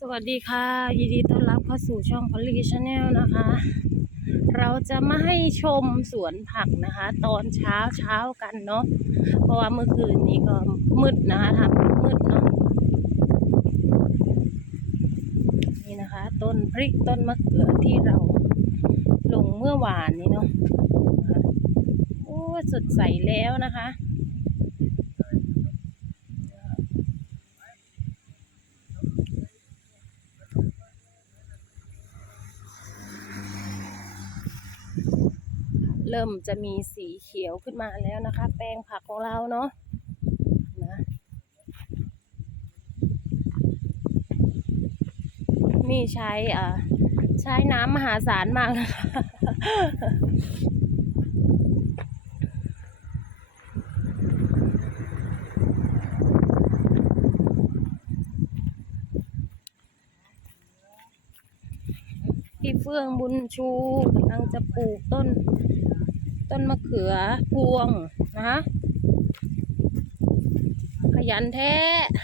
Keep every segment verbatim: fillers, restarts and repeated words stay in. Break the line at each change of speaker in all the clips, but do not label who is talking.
วัสดีค่ะยินดีต้อนรับเข้าสู่ช่อง Polly Channel นะคะ เราจะมาให้ชมสวนผักนะคะ ตอนเช้าเช้ากันเนาะเพราะว่าเมื่อคืนนี้ก็มืดนะคะทำมืดเนาะนี่นะคะ ต้นพริกต้นมะเขือที่เราลงเมื่อวานนี้เนาะโอ้สดใสแล้วนะคะเริ่มจะมีสีเขียวขึ้นมาแล้วนะคะ แปลงผักของเราเนาะนะนี่ใช้อ่าใช้น้ำมหาศาลมากนะคะพี่เฟื่องบุญชูกำลังจะปลูกต้นต้นมะเขือพวงนะคะขยันแท้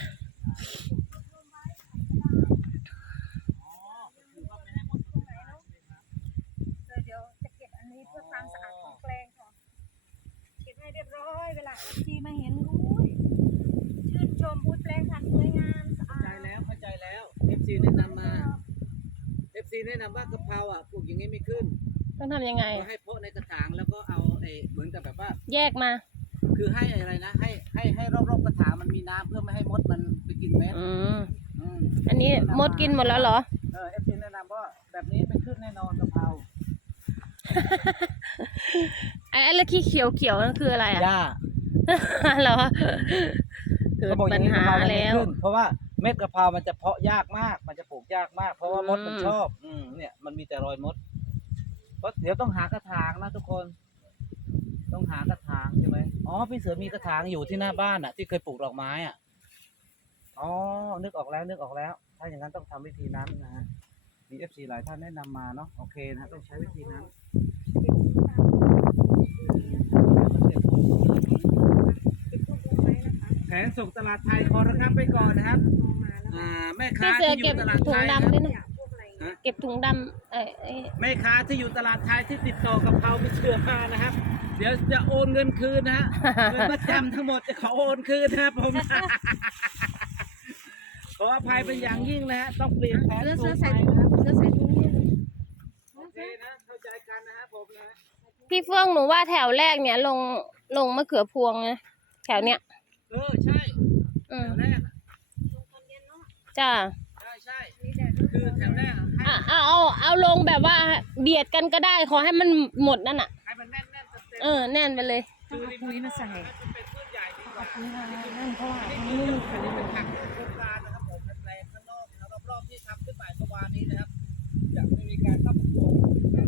เดี๋ยวจะเก็บอันนี้เพื่อความสะอาดของแปลงค่ะเก็บให้เรียบร้อยเวลาทีมาเห็นอุ้ยชื่นชมอุ้ยแปลงผักสวยงามสะอา
เข้าใจ
ด
แล้วเข้าใจแล้ว เอฟ ซี แนะนำมา เอฟ ซี แนะนำว่ากะเพราอ่ะปลูกอย่างงี้ไม่ขึ้น
ต้องทำยังไง
ก็ให้เพาะในกระถางแล้วก็เอาไอ้เหมือนกับแบบว่า
แยกมา
คือให้อะไรนะ ให้ให้ให้รอบๆกระถางมันมีน้ำเพื่อไม่ให้มดมันไปกินเม็ด
อืม
อืม
อันนี้มดกินหมดแล้วเหรอ
เออ เอฟ ซี แนะนำว่าแบบนี้ไม่ขึ้นแน่นอนกะเพรา
ไอ้ไอ้แล้วขี้เขียวเขียวนั่นคืออะไรอ่ะ
หญ้า
เหรอเกิดปัญหาแล้ว
เพราะว่าเม็ดกะเพรามันจะเพาะยากมาก มันจะปลูกยากมาก เพราะว่ามดมันชอบ อืมเนี่ยมันมีแต่รอยมดก็เดี๋ยวต้องหากระถางนะทุกคน ต้องหากระถางใช่ไหมอ๋อพี่เสือมีกระถางอยู่ที่หน้าบ้านอ่ะ ที่เคยปลูกดอกไม้อ่ะอ๋อนึกออกแล้วนึกออกแล้ว ถ้าอย่างนั้นต้องทำวิธีนั้นนะฮะมีเอฟซีหลายท่านแนะนำมาเนาะโอเคนะต้องใช้วิธีนั้นแผนส่งตลาดไทยขอระงับไปก่อนนะครับอ่าแม่ค้า
พี่เสือ
ที่อ
เก็บ
ยู่ตลาด
ถุ
ไท
ง
ย
ดำด้วย
นะ
นะ เก็บถุงดำเอ้ยเอ้ย
แม่ค้าที่อยู่ตลาดไทยที่ติดต่อกับเขาพี่เสือมานะครับ เดี๋ยวจะโอนเงินคืนนะฮะเงินประจำทั้งหมดจะขอโอนคืนนะครับผม ขออภัยเป็นอย่างยิ่งนะฮะต้องเปลี่ยนแผน
เสื้อ
ส่
เสื้อง ใส่
ไป
ถุง
นะครับ
เสื้อใส่ถุงนี่
โอเคนะเข้าใจกันนะฮะผมนะ
พี่เฟื่องหนูว่าแถวแรกเนี่ยลงลงมะเขือพวงนะแถวเนี้ย
เออใช่
อื
แถ
ม
วแรกอะ
ลงตอนเย็นเนาะ
จ้า
ใช่ใช่
นี่แดด
คือแถวแรกอะให้
อ่ะเอาเอาเอาลงแบบว่าเบียดกันก็ได้ขอให้มันหมดนั่นน่ะ
ให้มันแน่นแน่นเต็ม
เออแน่นไปเลย
ๆคือปุ๋ยมาใส่ให้มันเป็นพืชใหญ่ดีกว่า
นี่ค่ะนั่นเพราะว่า
อันนี้คืออันนี้เป็นผักโครงการนะครับผมเป็นแปลงข้างนอกนะครับรอบๆที่ทำขึ้นใหม่เมื่อวานนี้นะครับจะไม่มีการเข้าประกวดนะครับ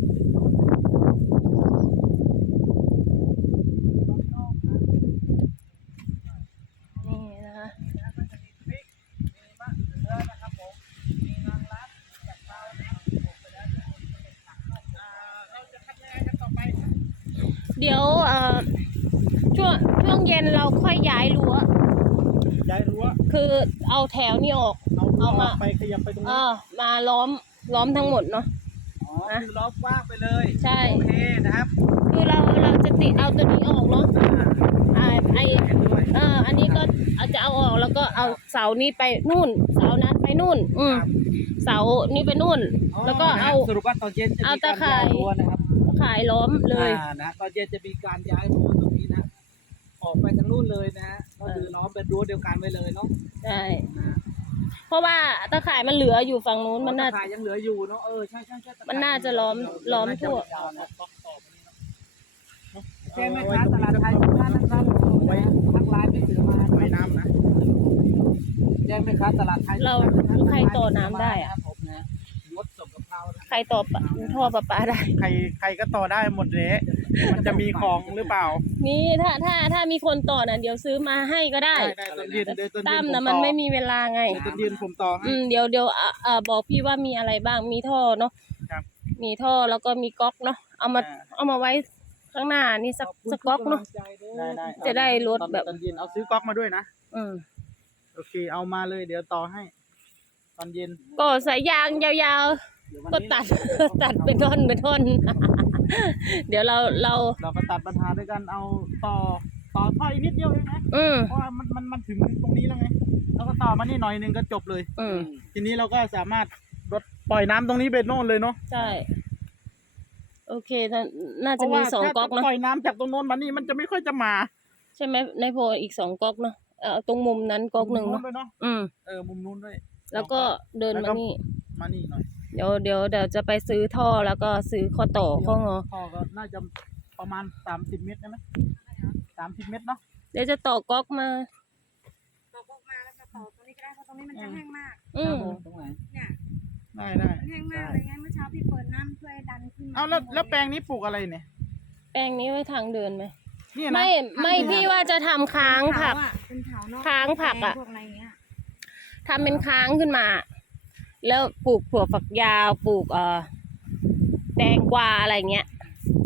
นี่นะคะ
มันจะมีพริกมีมะเขือนะครับผมมีนางรักจากเรานะครับปลูกไปแล้วจะเป็นผักนอกอ่าเราจะทำยังไงกันต่อไปครับ
เดี๋ยวเอ่อช่วงช่วงเย็นเราค่อยย้ายรั้ว
ย้ายรั้ว
คือเอาแถวนี้ออก
เอารั้ว
เอามา
ไปขยับไปตรง
เอ
นี้
อมาล้อมล้อมทั้งหมดเนาะ
อ๋อคือล้อมกว้างไปเลย
ใช่
โอเคนะครับ
คือเราเราจะติดเอาตัวนี้ออกเนาะ
อ่า
อ่าไอ
เห็นด้วย
เอออันนี้ก็เอาจะเอาออกแล้วก็เอาเสานี้ไปนู่น เสานั้นไปนู่น อืมเสานี้ไปนู่น แล้วก็เอา
สรุปว่าตอนเย็นจะ
เอา
มี
ตะ
การ
ข่าย
ย้ายรั้วนะครับ
ขายล้อมเลย
อ่านะตอนเย็นจะมีการย้ายรั้วตรงนี้นะ ออกไปทางนู้นเลยนะฮะก็คือล้อมเป็นรั้วเดียวกันไปเลยเนาะ
ใช่
นะ
เพราะว่าตะข่ายมันเหลืออยู่ฝั่งนู้นมันน่า
ตะข่ายยังเหลืออยู่เนาะเออใช่ใช่ใช่ตข่ย
มันน่าจะล้อมล้อมทั่ว
แจ้งแม่ค้าตลาดไทยทุกท่านนะครับไว้ทักไลน์ไปเสือมาไว้น้ำนะแจ้งแม่ค้าตลาดไทย
เราใครต่อน้ำได้อะ
ครับผมนะงดส่งกับเพรานะ
ใครต่อปะท่อประปาได้
ใครใครก็ต่อได้หมดเลยมันจะมีของหรือเปล่า
มีถ้าถ้าถ้ามีคนต่อน่ะเดี๋ยวซื้อมาให้ก็ได้
ได้ได้ตอนเย็นเดี๋ยวตอนเย็
ตั้
น
ม
ผม
นะ
ต่อ
มันไม่มีเวลาไง
เดี๋ยวตอนเย็นผมต่อให้
อืมเดี๋ยวเดี๋ยวอ่ะอ่ะบอกพี่ว่ามีอะไรบ้างมีท่อเนาะ
ครับ
มีท่อแล้วก็มีก๊อกเนาะเอามา
อ่า
เอามาไว้ข้างหน้านี่สักสักก๊อกเนาะ
ได้ได้
จะได้ลดแบบ
ตอนเย็นเอาซื้อก๊อกมาด้วยนะ
อืม
โอเคเอามาเลยเดี๋ยวต่อให้ตอนเย็น
ก็สายยางยาว
เดี๋ยววัน
ๆ ก็
นี้
ตัด ตัดเป็นท่อนเป็นท่อน เดี๋ยวเราเรา
เราก็ตัดปัญหาด้วยกันเอาต่อต่อท่ออีกนิดเดียวเองนะ
อืม
เพราะว่ามันมันมันถึงตรงนี้แล้วไงแล้วก็ต่อมานี่หน่อยหนึงก็จบเลย
อืม
ทีนี้เราก็สามารถรถปล่อยน้ำตรงนี้ไปโน่นเลยเนาะ
ใช่ โอเคน่าน่า
เพ
จะ
ราะ
มี
ว่า
สอง
ถ้า
ก๊อกเนอะ
ปล่อยน้ำจากตรงโน้นมานี่มันจะไม่ค่อยจะมา
ใช่ไหมในโพลอีกสองก๊อกเนาะเออตรงมุมนั้นก๊อกหนึ่ง
มุม
เนาะ
ด้วยเนาะ
อืม
เออมุมนู้นด้วย
แล้วก็เดิน
แล้วก็
มานี่
มานี่หน่อย
เดี๋ยวเดี๋ยวเดี๋ยวจะไปซื้อท่อแล้วก็ซื้อข้อต่อข้องอ
ท่อก็น่าจะประมาณสามสิบเมตรใช่ไหมสามสิบเมตรเนาะ
เดี๋ยวจะต่อก๊อกมา
ต่อพวกมาแล้วก็ต่อตรงนี้ก็ได้เพราะตรงนี้มันจะแห้งมาก
อืม
ตรงไหน
เนี่ย
ได้ได้
มันแห้งมากเลยไงเมื่อเช้าพี่เปิดน้ำช่วยดันขึ้นมา
เอาแล้วแล้วแปลงนี้ปลูกอะไรเนี่ย
แปลงนี้ไว้ทางเดินไหม
นี่นะ
ไม่ไม่พี่ว่าจะทำค้างผัก
เป็นเถานอก
ค้างผักอะ
พวกอะไรเงี้ย
ทำเป็นค้างขึ้นมา แล้วปลูกถั่วฝักยาวปลูกเอ่อแตงกวาอะไรเงี้ย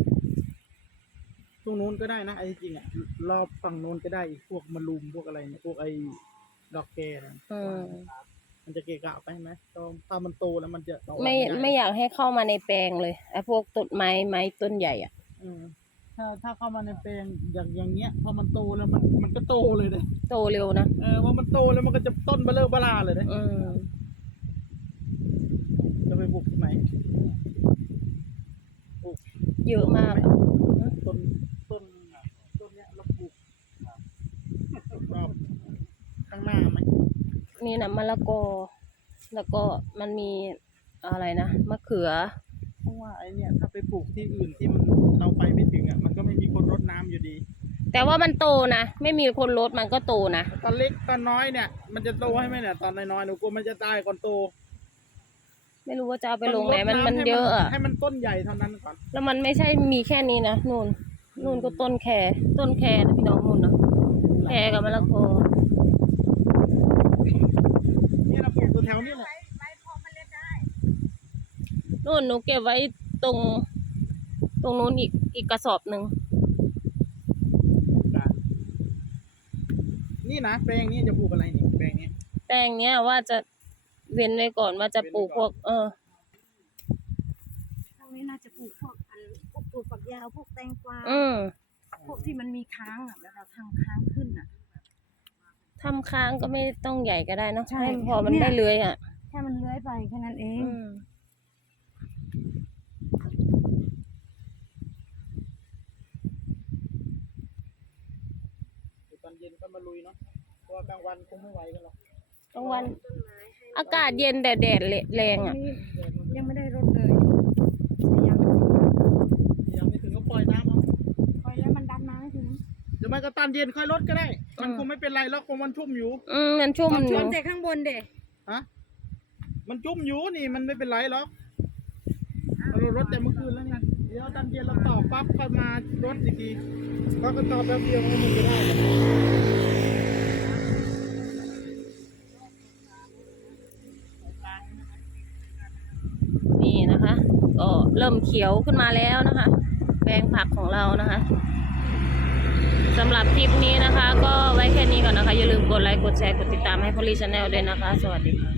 ตรงนู้นก็ได้นะไอ้จริงอ่ะรอบฝั่งนู้นก็ได้อีกพวกมะลุมพวกอะไรเนี่ยพวกไอ้ดอกแกนะ
อืม
มันจะเกะกะไปไหมถ้าถ้ามันโตแล้วมันจะเอาออก
ไม่
ด้
ไม่อยากให้เข้ามาในแปลงเลยไอ้พวกต้นไม้ไม้ต้นใหญ่อ่ะ
อืมถ้าถ้าเข้ามาในแปลงอย่างอย่างเงี้ยพอมันโตแล้วมันมันก็โตเลยเลย
โตเร็วนะ
เออพอมันโตแล้วมันก็จะต้นเบลเลอร์บลาเลยเลย
อืม
จะไปบุกที่ไหน
เยอะมากอะ
ต้นต้นต้นเนี้ยเราปลูกรอบข้างหน้าไหม
นี่นะมะละกอ แล้วก็มันมีอะไรนะมะเขือ
เพราะว่าไอเนี้ยถ้าไปปลูกที่อื่นที่มันเราไปไม่ถึงอ่ะมันก็ไม่มีคนรดน้ำอยู่ดี
แต่ว่ามันโตนะไม่มีคนรดมันก็โตนะ
ตอนเล็กตอนน้อยเนี่ย มันจะโตให้ไหมเนี่ยตอนน้อยๆหนูกลัวมันจะตายก่อนโต
ไม่รู้ว่าจะเอาไปลงไหน
ต้
มัน
รดำ
มัน
ให้
เยอะอ่ะ
ให้มันต้นใหญ่เท่านั้นก่อน
แล้วมันไม่ใช่มีแค่นี้นะนู่นนู่นก็ต้นแครต้นแครนะพี่น้องนู่นนะแครกับมะละกอ
นี่เราปลูกตัวแถวนี้แหละ
ไว้ไว้พอเมล็ดได้
นู่นหนูเก็บไว้ตรง ตรงนู้นอีกอีกกระสอบหนึ่ง
นี่นะแปลงนี้จะปลูกอะไรนี่แปลงนี้
แปลงเนี้ยว่าจะเว้นไว้ก่อนว่าจะปลูกพวก เออ
ตรงนี้น่าจะปลูกพวกอันพวกปลูกฝักยาวพวกแตงกวา
อืม
พวกที่มันมีค้างอ่ะแล้วเราทำค้างขึ้นอ่ะ
ทำค้างก็ไม่ต้องใหญ่ก็ได้เนอะ
ใช่
ให้พอมัน
เนี่ย
ได้เลื้อยอ่ะ
แค่มันเลื้อยไปแค่นั้นเอง
อืม
เดี๋ยวตอนเย็นก็มาลุยเนาะเพราะว่ากลางวันคงไม่ไหวกันหรอก
กลางวัน อากาศเย็นแต่แดดแรงอ่ะ
นี่ยังไม่ได้รดเลยยัง
ยังไม่ถึงก็ปล่อยน้ำเอา
ปล่อยแล้วมันดันมาไม่ถึง
เดี๋ยวมันก็ตอนเย็นค่อยลดก็ได้ มัน
อืม
คงไม่เป็นไรหรอกคงมันชุ่มอยู่
อืมมันชุ่ม
มัน
อยู่
ชุ่มแต่ข้างบนเด็
ฮะมันจุ่มอยู่นี่มันไม่เป็นไรหรอกเรารถแต่เมื่อคืนแล้วไงเดี๋ยวตอนเย็นเราต่อปั๊บค่อยมารถอีกทีก็ก็ต่อแป๊บเดียวมันก็ได้
นี่นะคะ ก็เริ่มเขียวขึ้นมาแล้วนะคะ แปลงผักของเรานะคะสำหรับคลิปนี้นะคะ ก็ไว้แค่นี้ก่อนนะคะ อย่าลืมกดไลค์กดแชร์กดติดตามให้พอลลี่ชาแนลด้วยนะคะ สวัสดีค่ะ